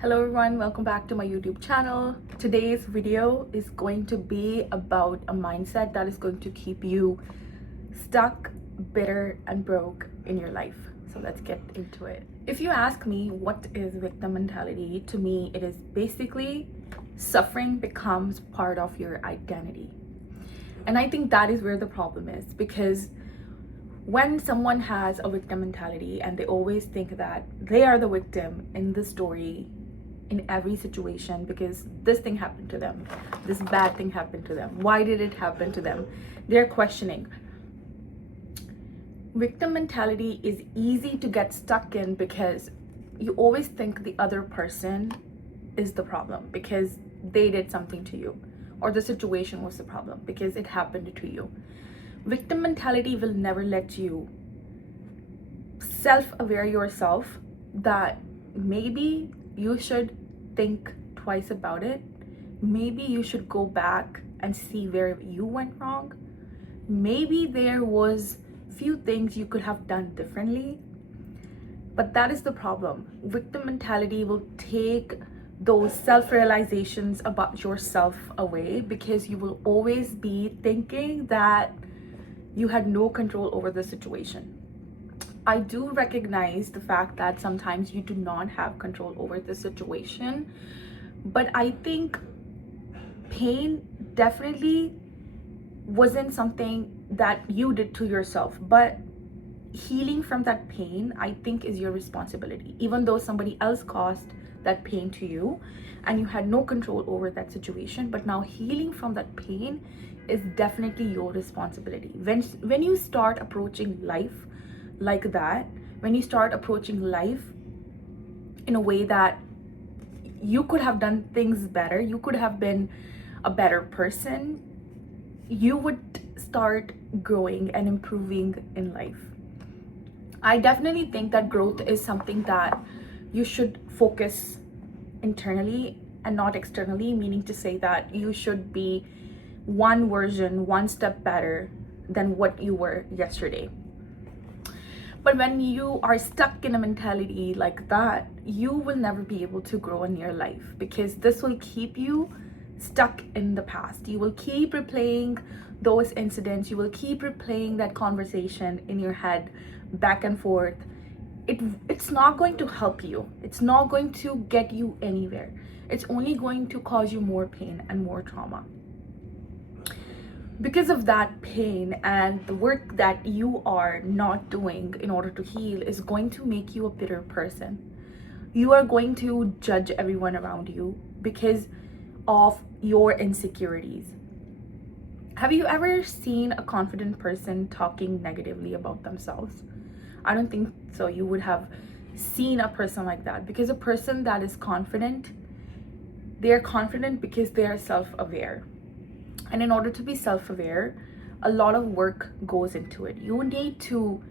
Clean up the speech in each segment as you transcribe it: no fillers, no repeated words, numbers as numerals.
Hello everyone, welcome back to my YouTube channel. Today's video is going to be about a mindset that is going to keep you stuck, bitter, and broke in your life. So let's get into it. If you ask me what is victim mentality, to me it is basically suffering becomes part of your identity. And I think that is where the problem is, because when someone has a victim mentality and they always think that they are the victim in the story, in every situation, because this thing happened to them, this bad thing happened to them, why did it happen to them, they're questioning. Victim mentality is easy to get stuck in because you always think the other person is the problem because they did something to you, or the situation was the problem because it happened to you. Victim mentality will never let you self-aware yourself that maybe you should think twice about it. Maybe you should go back and see where you went wrong. Maybe there was few things you could have done differently. But that is the problem. Victim mentality will take those self-realizations about yourself away because you will always be thinking that you had no control over the situation. I do recognize the fact that sometimes you do not have control over the situation, but I think pain definitely wasn't something that you did to yourself, but healing from that pain, I think, is your responsibility. Even though somebody else caused that pain to you and you had no control over that situation, but now healing from that pain is definitely your responsibility. When you start approaching life like that, when you start approaching life in a way that you could have done things better, you could have been a better person, you would start growing and improving in life. I definitely think that growth is something that you should focus internally and not externally, meaning to say that you should be one version, one step better than what you were yesterday. But when you are stuck in a mentality like that, you will never be able to grow in your life because this will keep you stuck in the past. You will keep replaying those incidents, you will keep replaying that conversation in your head back and forth. It's not going to help you, it's not going to get you anywhere. It's only going to cause you more pain and more trauma. Because of that pain and the work that you are not doing in order to heal is going to make you a bitter person. You are going to judge everyone around you because of your insecurities. Have you ever seen a confident person talking negatively about themselves? I don't think so. You would have seen a person like that, because a person that is confident, they are confident because they are self-aware. And in order to be self-aware, a lot of work goes into it. You need to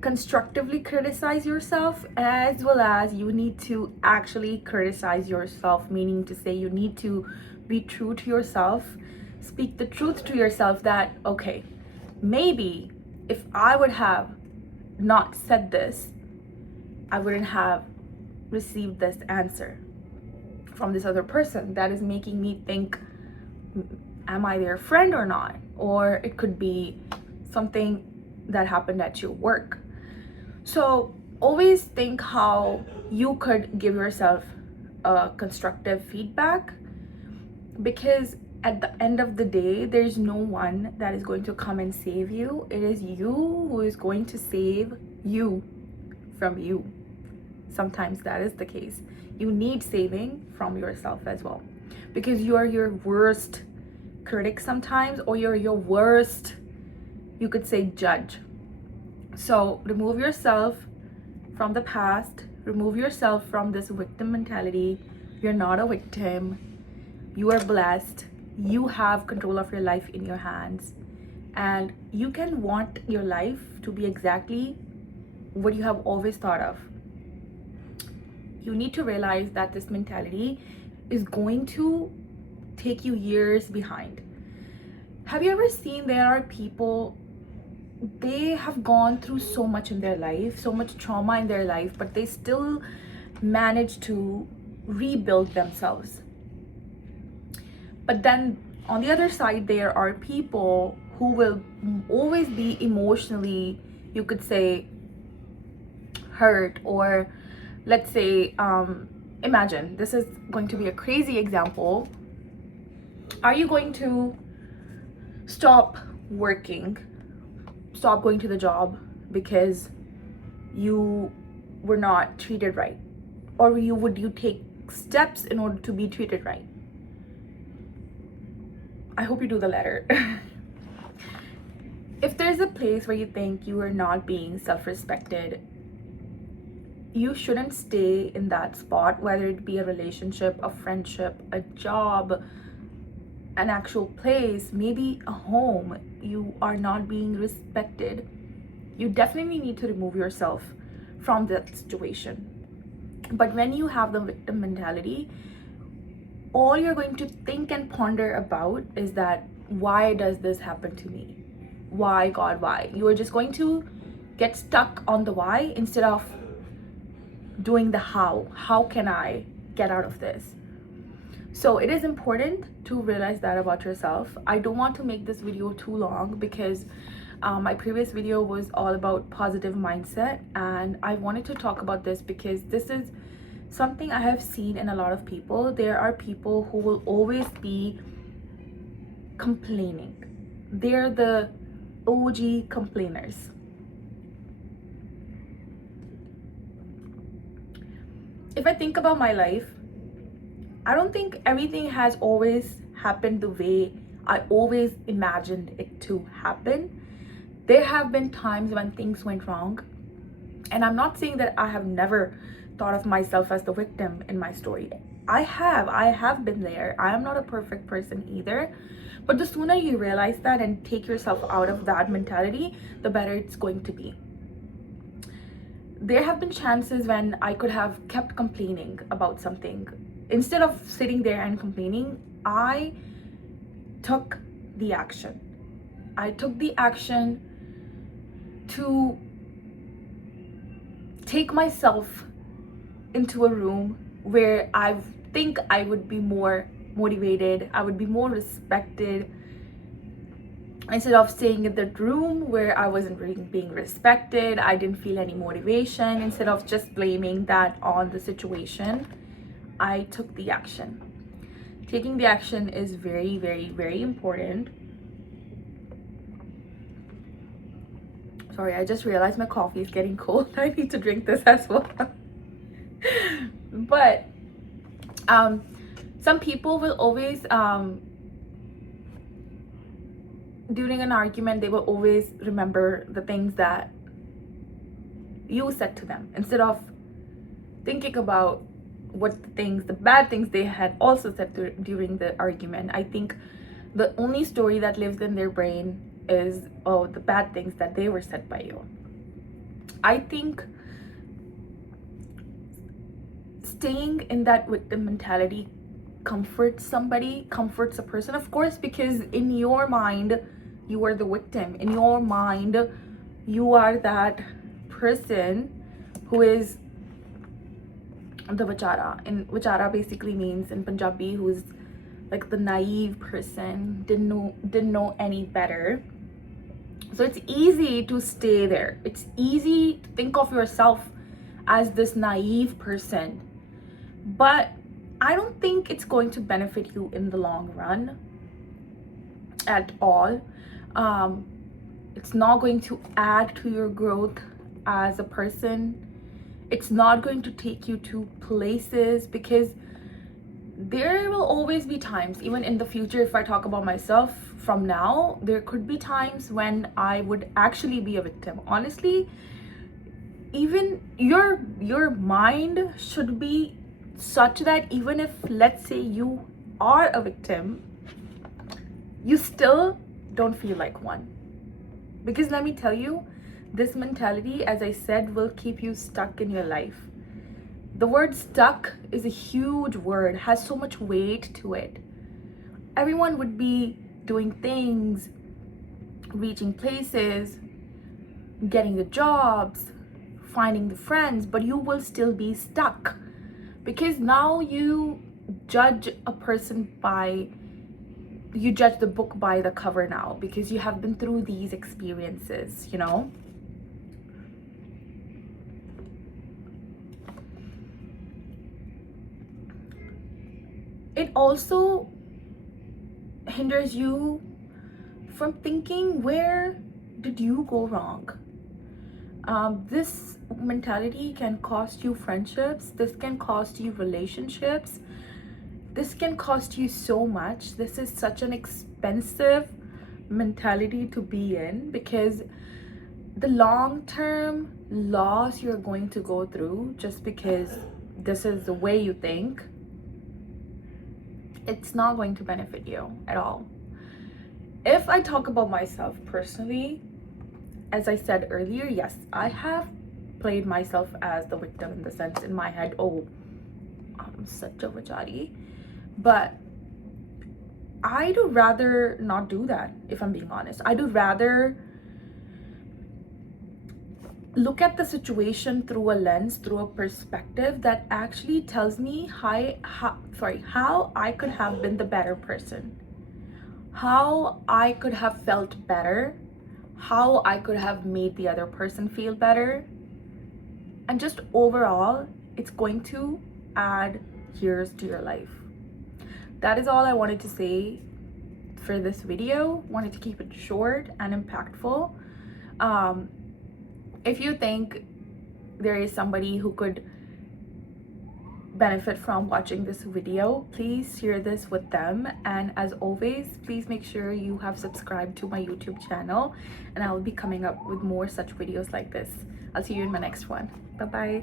constructively criticize yourself, as well as you need to actually criticize yourself, meaning to say you need to be true to yourself, speak the truth to yourself that, okay, maybe if I would have not said this, I wouldn't have received this answer from this other person that is making me think, am I their friend or not? Or it could be something that happened at your work. So always think how you could give yourself a constructive feedback, because at the end of the day, there's no one that is going to come and save you. It is you who is going to save you from you. Sometimes that is the case. You need saving from yourself as well, because you are your worst critic sometimes, or you're your worst, you could say, judge. So remove yourself from the past, remove yourself from this victim mentality. You're not a victim, you are blessed, you have control of your life in your hands, and you can want your life to be exactly what you have always thought of. You need to realize that this mentality is going to take you years behind. Have you ever seen there are people they have gone through so much in their life, so much trauma in their life, but they still manage to rebuild themselves. But then on the other side, there are people who will always be emotionally, you could say, hurt. Or let's say, imagine, this is going to be a crazy example. Are you going to stop working, stop going to the job because you were not treated right? Or would you take steps in order to be treated right? I hope you do the latter. If there's a place where you think you are not being self-respected, you shouldn't stay in that spot, whether it be a relationship, a friendship, a job, an actual place, maybe a home. You are not being respected. You definitely need to remove yourself from that situation. But when you have the victim mentality, all you're going to think and ponder about is that, why does this happen to me? Why, God, why? You are just going to get stuck on the why instead of doing the how. How can I get out of this? So it is important to realize that about yourself. I don't want to make this video too long because my previous video was all about positive mindset, and I wanted to talk about this because this is something I have seen in a lot of people. There are people who will always be complaining. They're the OG complainers. If I think about my life, I don't think everything has always happened the way I always imagined it to happen. There have been times when things went wrong, and I'm not saying that I have never thought of myself as the victim in my story. I have been there. I am not a perfect person either. But the sooner you realize that and take yourself out of that mentality, the better it's going to be. There have been chances when I could have kept complaining about something. Instead of sitting there and complaining, I took the action. I took the action to take myself into a room where I think I would be more motivated, I would be more respected, instead of staying in that room where I wasn't really being respected. I didn't feel any motivation. Instead of just blaming that on the situation, I took the action. Taking the action is very, very, very important. Sorry, I just realized my coffee is getting cold. I need to drink this as well. But some people will always, during an argument, they will always remember the things that you said to them, instead of thinking about the bad things they had also said during the argument. I think the only story that lives in their brain is, oh, the bad things that they were said by you. I think staying in that victim mentality comforts a person, of course, because in your mind, you are the victim. In your mind, you are that person who is the Vichara. And Vichara basically means in Punjabi, who's like the naive person, didn't know any better. So it's easy to stay there. It's easy to think of yourself as this naive person, but I don't think it's going to benefit you in the long run at all. It's not going to add to your growth as a person. It's not going to take you to places, because there will always be times, even in the future, if I talk about myself from now, there could be times when I would actually be a victim. Honestly, even your mind should be such that even if, let's say, you are a victim, you still don't feel like one. Because let me tell you, this mentality, as I said, will keep you stuck in your life. The word stuck is a huge word, has so much weight to it. Everyone would be doing things, reaching places, getting the jobs, finding the friends, but you will still be stuck because now you judge a person by, you judge the book by the cover now because you have been through these experiences, you know. It also hinders you from thinking, where did you go wrong? This mentality can cost you friendships, this can cost you relationships, this can cost you so much. This is such an expensive mentality to be in because the long-term loss you're going to go through just because this is the way you think, it's not going to benefit you at all. If I talk about myself personally, as I said earlier, yes, I have played myself as the victim in the sense in my head, oh, I'm such a vajari. But I'd rather not do that, if I'm being honest. I'd rather look at the situation through a lens, through a perspective that actually tells me how I could have been the better person, how I could have felt better, how I could have made the other person feel better. And just overall, it's going to add years to your life. That is all I wanted to say for this video. Wanted to keep it short and impactful. If you think there is somebody who could benefit from watching this video, please share this with them. And as always, please make sure you have subscribed to my YouTube channel, and I will be coming up with more such videos like this. I'll see you in my next one. Bye bye.